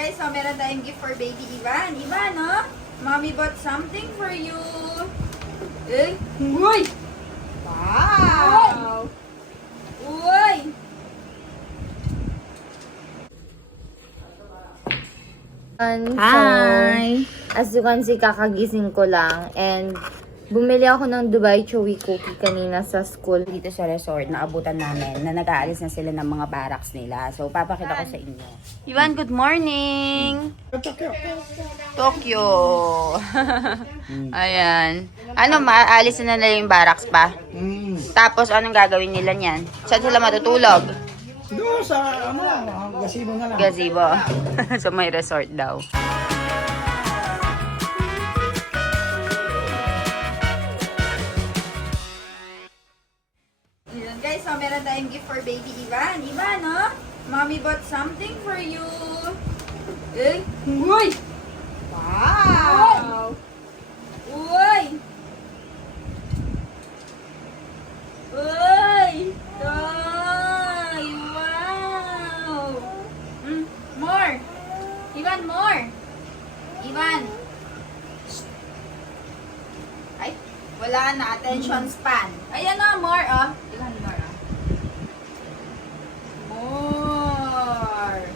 Guys, so meron tayong gift for baby Ivan. Ivan, no? Mommy bought something for you. Eh? Uy! Wow! Uy! Hi! As you can see, kakagising ko lang and bumili ako ng Dubai Chewy Cookie kanina sa school. Dito sa resort, naabutan namin na nag-aalis na sila ng mga barracks nila. So, papakita ko sa inyo. Ivan, good morning! Tokyo! Ayan. Ano, maalis na nila yung barracks pa? Tapos, anong gagawin nila niyan? Saan sila matutulog? Doon sa gazebo na lang. Gazebo. So, may resort daw. Ayan, guys, so meron tayong gift for baby Ivan. Ivan, no? Mommy bought something for you. Eh? Uy! Wow! Uy! Uy! Ay! Wow! More! Ivan, more! Ivan! Ay, wala na. Attention span. Ayan na, more, oh. Ivan, more, oh. More.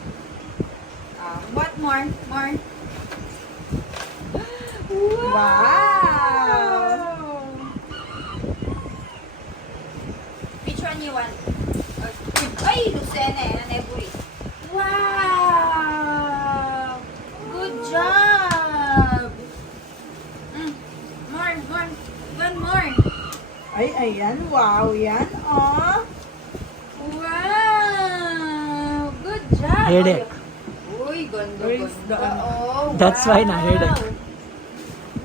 What more? More. Wow! Which one you want? Ay, Lucene. Naneburi. Wow! Good job! More, more. One more. Ay, ayan. Wow, yan. Oh. Wow! Good job! Headache. Uy, ganda, Where is the ganda. Oh, That's wow. why na headache.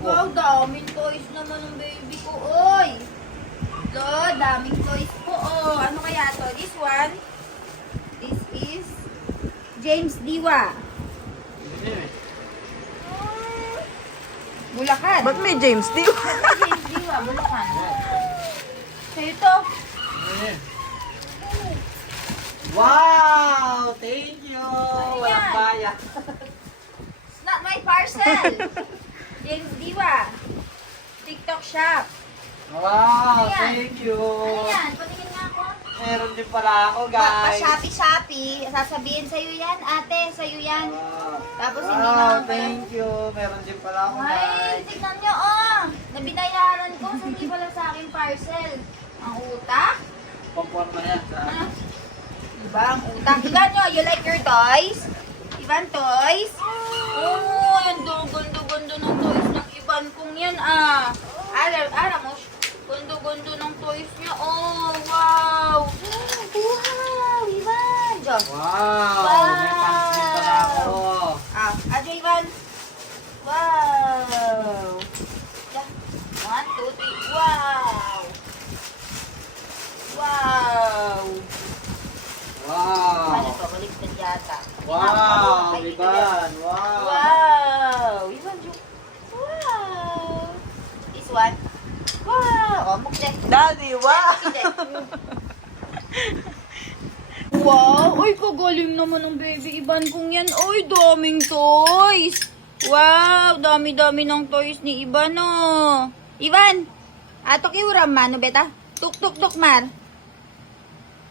Wow, daming toys naman ng baby ko. Oy! So, daming toys po. Oh, ano kaya to? This one? This is James Diwa. Bulacan. Ba't may James Dio? James Diwa, Bulacan. Sa'yo to. Wow! Thank you! yan? Walang bayad. It's not my parcel. James Diwa. TikTok shop. Wow! Ayan. Thank you! Ano yan? Patingin nga ako. Meron din pala ako, guys. Pa-Shopee. Sasabihin sa'yo yan, ate. Sa'yo yan. Wow! Tapos hindi Wow, naman pala. thank you! Meron din pala ako, Ay, guys. tignan nyo, oh. Nabinayaran ko. Hindi pala sa akin parcel. Ang utak. Pampuan yan sa... Diba, ang utak. Ivan nyo, you like your toys? Ivan, toys? Oh, yung gundo-gundo ng toys ng Ivan kong yan, ah. Alam mo, gundo-gundo ng toys niya. Oh, wow. Wow, Ivan. Diyan. Wow! Wow. May pants din pala ako. Adyo, Ivan. Wow. Yeah. 1, 2, 3. Wow. Wow. Wow! Ano to? Baligtad yata. Wow! Ay, Ivan! Wow! Wow. Ivan, wow. This one. Wow. Oh, mukde. Daddy, wow! Wow. Uy, kagaling naman ng baby Ivan kong yan. Uy, daming toys. Wow, dami-dami ng toys ni Ivan, oh. Ivan, atok iuram mano, beta? Tuk, tuk, tuk, mar.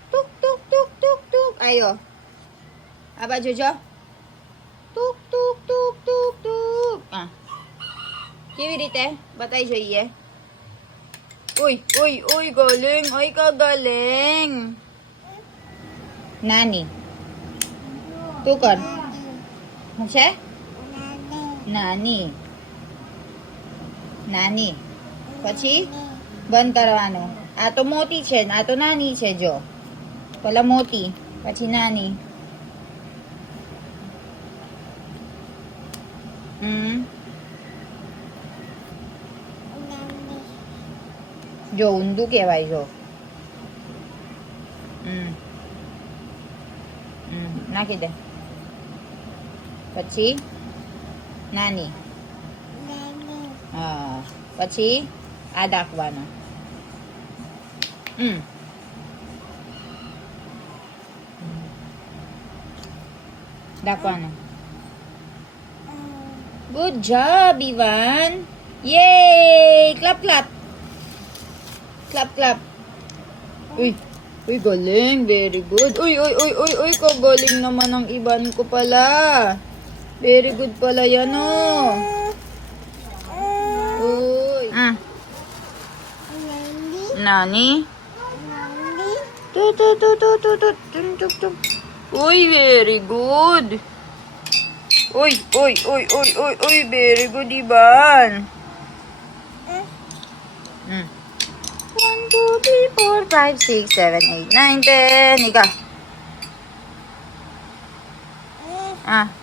Tuk, tuk, tuk, tuk, tuk. Ayo. Aba, Jojo? Tuk, tuk, tuk, tuk, tuk. Kiwirite, batay Joye. Uy, uy, uy, galing. Ay, kagaling. Nani. Tukar. Masya? Nani. Nani. Pachi? Ban karawano. Ato moti chen, ato nani che jo. Pala moti. Pachi nani. Jo undu kewaય jo. નાખી દે. પછી નાની. હા. પછી આ નાખવાનું. Dakwana. Good job, Ivan. Yay! Clap, clap. Clap, clap. Uy, uy, galing. Very good. Uy, uy, uy, uy, uy, kagaling naman ang Ivan ko pala. Very good pala yan, oh. Uy. Nani? Uy, very good. Uy, uy, uy, uy, uy, uy, very good, Ivan. 1, 2, 3, 4, 5, 6, 7, 8, 9, 10. Ika.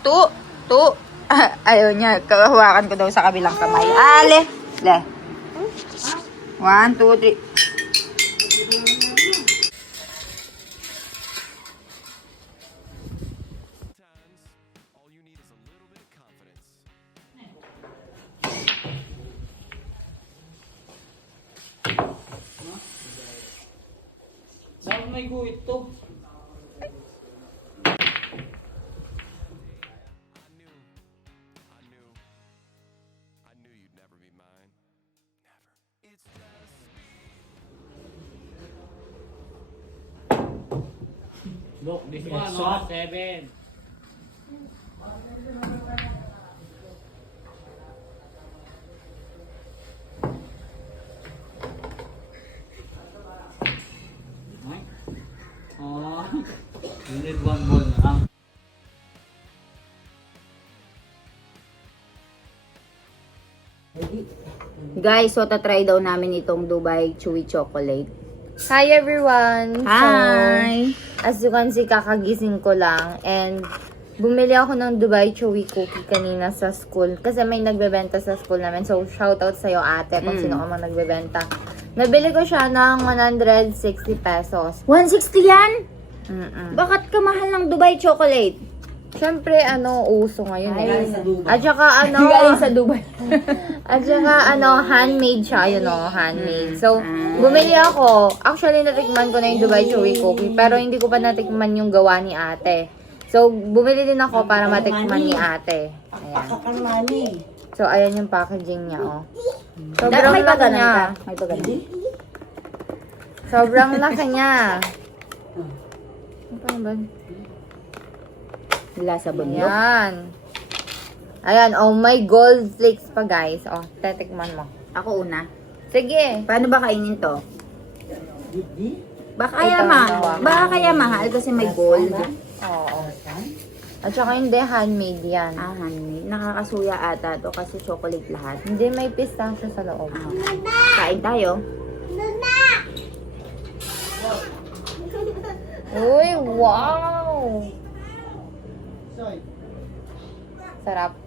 2. Ayaw niya. Kahawakan ko daw sa kabilang kamay. Le. 1, 2, 3. Saan may guhit to? Look, this one, no? 7. Oh, you need one more na. Guys, so tatry daw namin itong Dubai Chewy Chocolate. Hi everyone! Hi! So, as you can see, kakagising ko lang and bumili ako ng Dubai Chewy cookie kanina sa school kasi may nagbebenta sa school namin. So, shoutout sa'yo ate kung sino ka mang nagbebenta. Nabili ko siya ng 160 pesos. 160 yan? Bakit kamahal ng Dubai chocolate? Siyempre, uso ngayon eh. At saka, Galing sa Dubai. at saka, handmade siya, handmade. So, bumili ako. Actually, natikman ko na yung Dubai Chewy cookie, pero hindi ko pa natikman yung gawa ni ate. So, bumili din ako para matikman ni ate. Ayan. So, ayan yung packaging niya, oh. Sobrang May laki paganan niya. ka. May paganan. Sobrang laki niya. Ano ba? Lasa bundok. Ayan. Ayan, oh, may gold flakes pa, guys. Oh, tetikman mo. Ako una. Sige. Paano ba kainin to? Baka Ito, kaya mahal kasi may gold. Oo. At saka hindi, handmade yan. Honey. Nakakasuya ata to kasi chocolate lahat. Hindi, may pistachio sa loob. Kain tayo. Uy, wow! Sarap.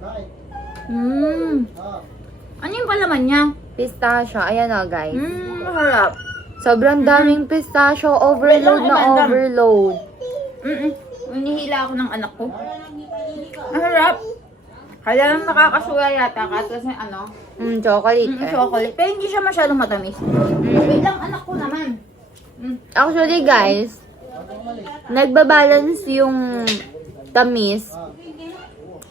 Ano yung palaman niya? Pistachio. Ayan o, guys. Masarap. Sobrang daming pistachio. Overload na overload. Hinihila ako ng anak ko. Masarap. Kaya lang nakakasuya yata kasi Chocolate. chocolate. Pero hindi siya masyadong matamis. Wait lang, anak ko naman. Actually, guys, nagbabalance yung tamis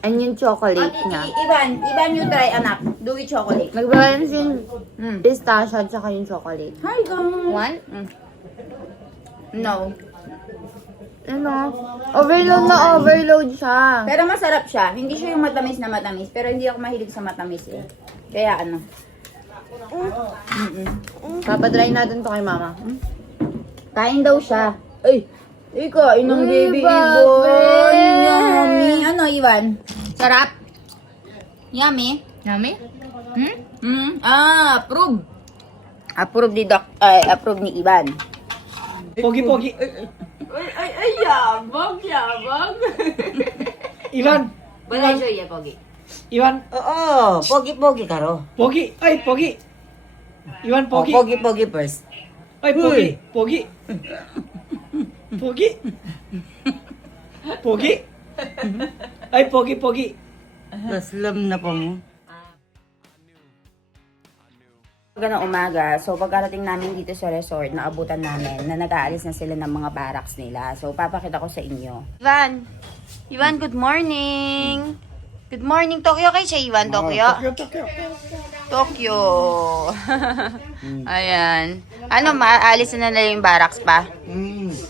and yung chocolate niya. Iban you try, anak. Do with chocolate. Nagbabalance yung pistachio at saka yung chocolate. Hi, gang. One? No. Overload na overload siya. Pero masarap siya. Hindi siya yung matamis na matamis. Pero hindi ako mahilig sa matamis eh. Kaya Papadry natin to kay mama. kain daw siya. Ay! Ikain ng Uy, baby babe! Ibon. Yummy. Ano, Ivan? Sarap? Yummy? Yummy? Approve. Approve ni Ivan. Pogi-pogi. Ay, yabang. Ivan! Wala siya, Pogi. Ivan! Oo, pogi-pogi ka ro. Pogi! Ay, pogi! Ivan, pogi! Pogi-pogi first. Ay, pogi! Pogi! Pogi! Pogi! Ay, pogi-pogi! Naslam na pa mo. Magandang umaga. So, pagkarating namin dito sa resort, naabutan namin na nag-aalis na sila ng mga barracks nila. So, papakita ko sa inyo. Ivan, good morning. Good morning, Tokyo kay siya, Ivan, Tokyo. Tokyo. Ayan. Ano, maalis na nila yung barracks pa?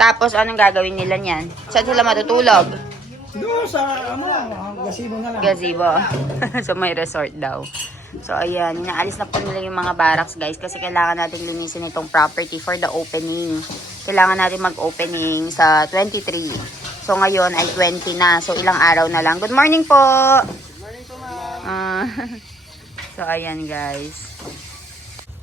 Tapos, anong gagawin nila niyan? Saan sila matutulog? Doon sa, gasibo na lang. Gazebo. So, may resort daw. So, ayan. Inaalis na po nila yung mga barracks, guys. Kasi kailangan natin linisin itong property for the opening. Kailangan natin mag-opening sa 23. So, ngayon ay 20 na. So, ilang araw na lang. Good morning po! Good morning po, ma'am! So, ayan, guys.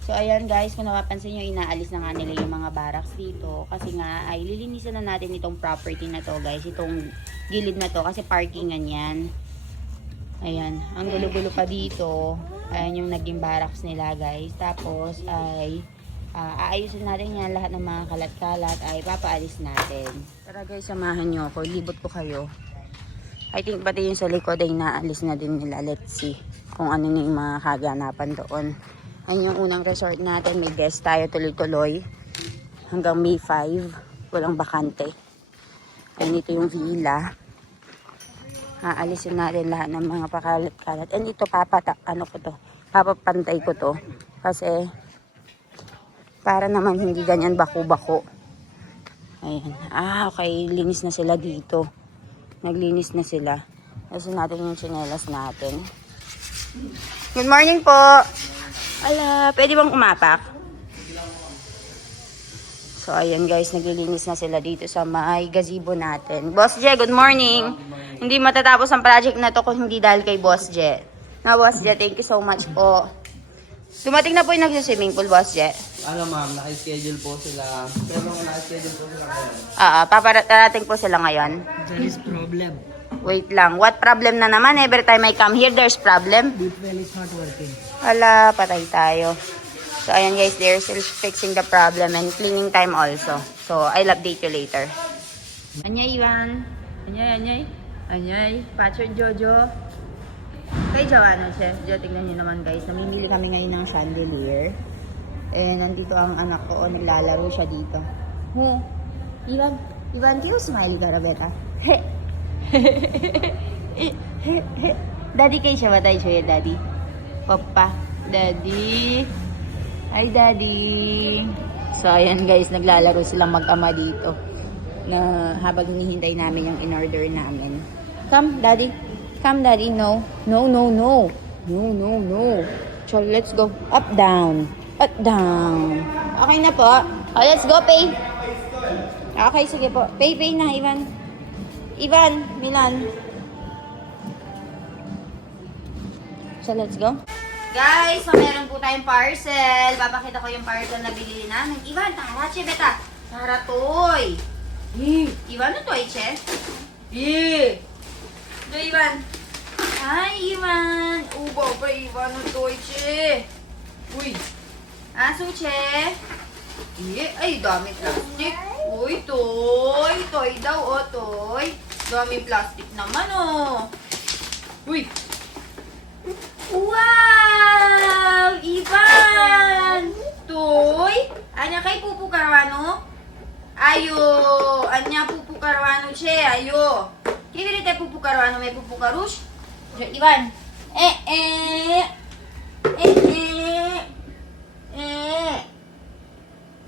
So, ayan, guys. Kung napapansin nyo, inaalis na nga nila yung mga barracks dito. Kasi nga, ay lilinisan na natin itong property na to, guys. Itong gilid na to. Kasi parkingan yan. Ayan. Ang gulo-gulo pa dito. Ayan yung naging barracks nila, guys. Tapos, ay aayusin natin yan. Lahat ng mga kalat-kalat ay papaalis natin. Tara, guys, samahan nyo ako. Libot ko kayo. I think pati yung sa likod ay naalis na din nila. Let's see kung ano yung mga kaganapan doon. Ayun yung unang resort natin. May guest tayo tuloy-tuloy. Hanggang May 5. Walang bakante. Ayun, ito yung villa. Aalisin natin lahat ng mga pakalat-kalat. And ito, papapantay ko to. Kasi, para naman hindi ganyan bako-bako. Ayan. Okay. Linis na sila dito. Naglinis na sila. Alisin natin yung tsinelas natin. Good morning po! Ala, pwede bang umapak? So, ayan guys, naglilinis na sila dito sa may gazebo natin. Boss Je, good morning! Hindi matatapos ang project na to kung hindi dahil kay Boss Je. Na Boss Je, thank you so much po. Dumating na po yung nag-swimming pool, Boss Je. Ano ma'am, naka-schedule po sila. Pero naka-schedule po sila ngayon. Paparating po sila ngayon. There is problem. Wait lang, what problem na naman? Every time I come here, there's problem. Deep well is not working. Hala, patay tayo. So, ayan guys, they're still fixing the problem and cleaning time also. So, I'll update you later. Anyay, Ivan. Anyay. Pacho, Jojo. Kay Joanna, Chef Jo, tignan nyo naman guys. Namimili kami ngayon ng chandelier. And nandito ang anak ko. Naglalaro siya dito. Ivan, tiyo smiley ka, Rebecca. Daddy kayo siya ba tayo siya, Daddy? Papa, Daddy. Hi, Daddy. So, ayan guys, naglalaro silang mag-ama dito. Na habang hinihintay namin yung in-order namin. Come, Daddy. Come, Daddy. No. No. So, let's go. Up, down. Up, down. Okay na po. Oh, let's go, pay. Okay, sige po. Pay na, Ivan. Milan. So, let's go. Guys, meron po tayong parcel. Papakita ko yung parcel na bilhin namin. Ivan, tangarache, beta. Saratoy. Ivan, ano to, che? Do, Ivan. Hi, Ivan. Ubo pa, Ivan, ano to, che? Uy. Aso, che? Ay, dami plastic. Uy, toy. Toy daw, toy. Dami plastic naman, Uy. Wow! Ivan! Toy? Anya kay Pupu Caruano? Ayo! Anya Pupu Caruano, che? Ayo! Kibirite Pupu Caruano, may Pupu Carush? Ivan!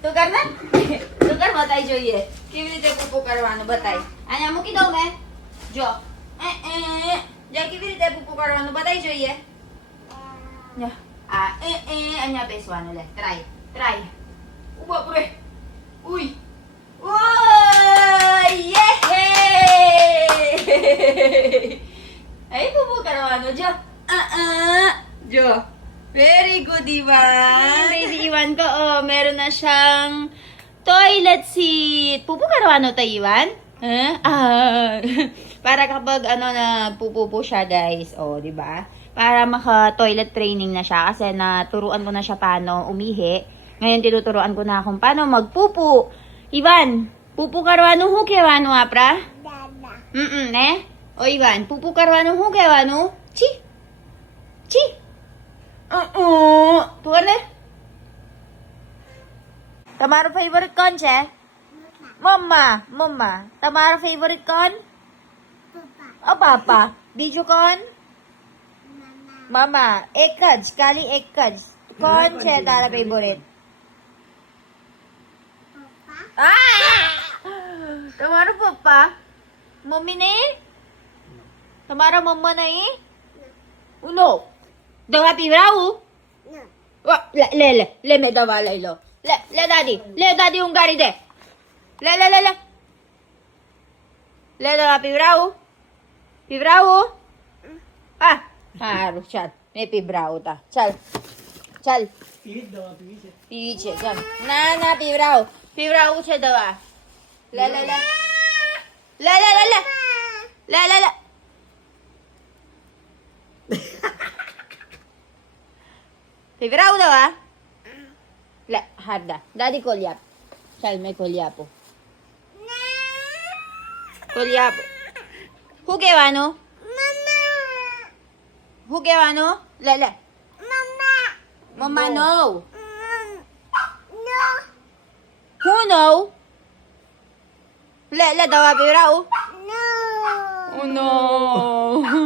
Tukar na? Tukar batay, Joy, Kibirite Pupu Caruano, batay. Anya mo kidaw, me? Jo? Ya kibirite Pupu Caruano, batay, Joy, Ya. Anya beswano le. Try. Uba pre. Uy. Yay! Ay, Pupu Caruano, Jo. Jo. Very good, Ivan. Baby Ivan ko, meron na siyang toilet seat. Pupu Caruano to, Ivan? Para kapag nagpupupo siya, guys. Di ba? Para maka-toilet training na siya kasi naturuan ko na siya paano umihi. Ngayon tinuturuan ko na kung paano magpupo. Ivan, pupu Caruano hu kewano apra? Dada. O Ivan, pupu Caruano hu kewano? Chi? Tuwar na? Tamara favorite con, che? Mama. Tamara favorite con? Papa. Video con? Mama, एकच, खाली एकच. कौन से तारा फेवरेट? तुम्हारा पप्पा? मम्मी नहीं? तुम्हारा मम्मा नहीं? No. दवा पी रहा हूँ? ले मैं दवा ले लो. ले दादी उंगारी दे. ले. ले दवा पी रहा हूँ? पी रहा हूँ? हाँ, रुक चल. मैं पी रहा हूँ था. चल. पीछे चल. ना पी रहा हूँ छे दवा. ले. पी रहा हूँ दवा. ले हाथ दा. दादी को लिया. चल मैं को लिया आपको. Who kewano? Who kewano? Le. Mama no. Who no? Le dawa pira oh. No. Oh no.